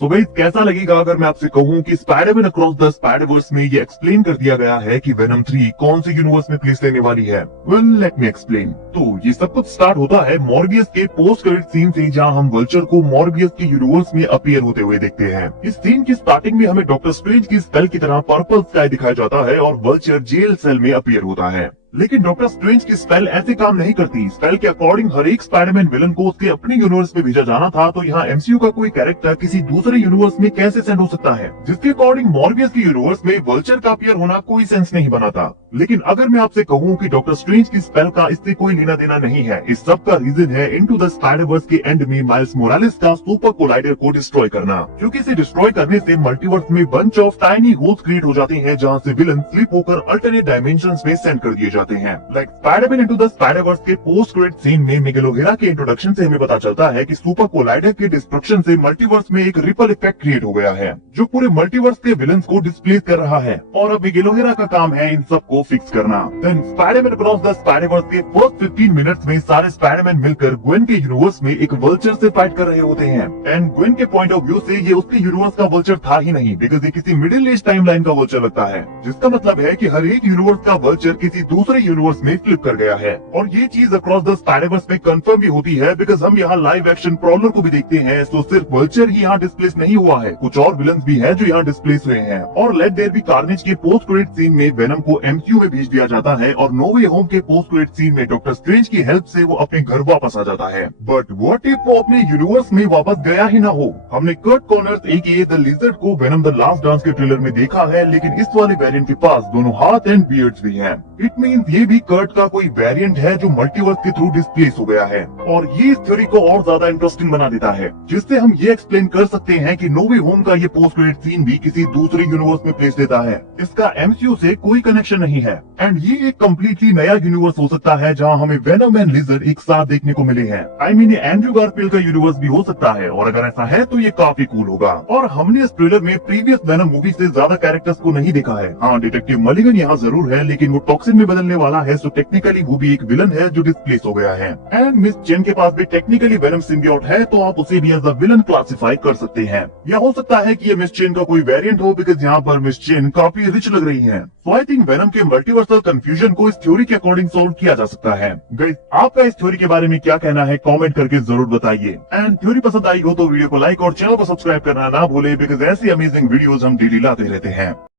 तो गाइस कैसा लगेगा अगर मैं आपसे कहूं कि स्पाइडरमैन अक्रॉस द स्पाइडरवर्स में ये एक्सप्लेन कर दिया गया है कि वेनम 3 कौन से यूनिवर्स में प्लेस लेने वाली है। Well let me explain. तो ये सब कुछ स्टार्ट होता है मॉर्बियस के पोस्ट क्रेडिट सीन से, जहां हम वल्चर को मॉर्बियस के यूनिवर्स में अपीयर होते हुए देखते हैं। इस सीन की स्टार्टिंग में हमें डॉक्टर स्ट्रेंज की स्पेल की तरह पर्पल स्काई दिखाया जाता है और वल्चर जेल सेल में अपीयर होता है। लेकिन डॉक्टर स्ट्रेंज की स्पेल ऐसे काम नहीं करती। स्पेल के अकॉर्डिंग हर एक स्पाइडरमैन विलन को उसके अपने यूनिवर्स में भेजा जाना था, तो यहाँ एमसीयू का कोई कैरेक्टर किसी दूसरे यूनिवर्स में कैसे सेंड हो सकता है, जिसके अकॉर्डिंग मॉर्बियस के यूनिवर्स में वल्चर का अपीयर होना कोई सेंस नहीं बनाता। लेकिन अगर मैं आपसे कहूँ कि डॉक्टर स्ट्रेंज की स्पेल का इससे कोई लेना देना नहीं है, इस सब का रीजन है इनटू द स्पाइडरवर्स के एंड में माइल्स मोरालेस का सुपर कोलाइडर को डिस्ट्रॉय करना। क्योंकि इसे डिस्ट्रॉय करने से मल्टीवर्स में bunch of tiny holes create हो जाते हैं, जहाँ से विलन स्लिप होकर अल्टरनेट डायमेंशंस में सेंड कर दिए जाते हैं। Like Spiderman into the Spiderverse के पोस्ट क्रेडिट सीन में मिगेल ओहेरा के इंट्रोडक्शन से हमें पता चलता है कि सुपर कोलाइडर के डिस्ट्रक्शन से मल्टीवर्स में एक रिपल इफेक्ट क्रिएट हो गया है, जो पूरे मल्टीवर्स के विलन्स को डिस्प्लेस कर रहा है। और अब मिगेल ओहेरा का काम है इन सब को फिक्स करना। Then Spiderman across the Spiderverse के फर्स्ट 15 मिनट्स में सारे स्पाइडरमैन मिलकर ग्वेन के यूनिवर्स में एक वल्चर से फाइट कर रहे होते हैं। एंड ग्वेन के पॉइंट ऑफ व्यू से ये उसके यूनिवर्स का वल्चर था ही नहीं, बिकॉज ये किसी मिडिल एज टाइमलाइन का वल्चर लगता है, जिसका मतलब है कि हर एक यूनिवर्स का वल्चर किसी दूसरे यूनिवर्स में फ्लिप कर गया है। और ये चीज अक्रॉस द स्पाइडरवर्स में कंफर्म भी होती है, बिकॉज हम यहाँ लाइव एक्शन प्रॉब्लर को भी देखते हैं। तो सिर्फ वल्चर ही यहाँ डिस्प्लेस नहीं हुआ है, कुछ और विलन्स भी हैं जो यहाँ डिस्प्लेस हुए हैं। और लेट देयर बी कार्नेज के पोस्ट क्रेडिट सीन में वेनम को एमसीयू में भेज दिया जाता है, और नो वे होम के पोस्ट क्रेडिट सीन में डॉक्टर स्ट्रेंज की हेल्प से वो अपने घर वापस आ जाता है। बट व्हाट इफ वो अपने यूनिवर्स में वापस गया ही ना हो। हमने Curt Connors aka the lizard को वेनम द लास्ट डांस के ट्रेलर में देखा है, लेकिन इस वाले वेरिएंट के पास दोनों हाथ एंड बियर्ड्स भी हैं। इट मींस ये भी कर्ट का कोई वेरिएंट है जो मल्टीवर्स के थ्रू डिस्प्लेस हो गया है। और ये इस थ्योरी को और ज्यादा इंटरेस्टिंग बना देता है, जिससे हम ये एक्सप्लेन कर सकते हैं कि नो वे होम का ये पोस्ट क्रेडिट सीन भी किसी दूसरे यूनिवर्स में प्लेस लेता है। इसका एमसीयू से कोई कनेक्शन नहीं है। एंड ये एक कम्प्लीटली नया यूनिवर्स हो सकता है, जहाँ हमें वेनम एंड लिजर्ड एक साथ देखने को मिले हैं। आई मीन एंड्रयू गारफील्ड का यूनिवर्स भी हो सकता है, और अगर ऐसा है तो ये काफी कूल होगा। और हमने इस ट्रेलर में प्रीवियस वेनम मूवी से ज्यादा कैरेक्टर्स को नहीं देखा है। हाँ, डिटेक्टिव मलिगन यहाँ जरूर है, लेकिन वो टॉक्सिन में बदलने वाला है, सो टेक्निकली वो भी एक विलन है जो डिस्प्लेस हो गया है। एंड मिस चेन के पास भी टेक्निकली वेनम सिम्बियोट है, तो आप उसे भी एज अ विलन क्लासिफाई कर सकते हैं। या हो सकता है कि ये मिस चेन का कोई वेरिएंट हो, बिकॉज यहाँ पर मिस चेन काफी रिच लग रही है। सो आई थिंक वेनम के मल्टीवर्सल कंफ्यूजन को इस थ्योरी के अकॉर्डिंग सॉल्व किया जा सकता है। गाइस, आपका इस थ्योरी के बारे में क्या कहना है कमेंट करके जरूर बताइए। एंड थ्योरी पसंद आई हो तो वीडियो को लाइक और चैनल को सब्सक्राइब करना ना भूले, बिकॉज ऐसी अमेजिंग वीडियोस हम डेली लाते रहते हैं।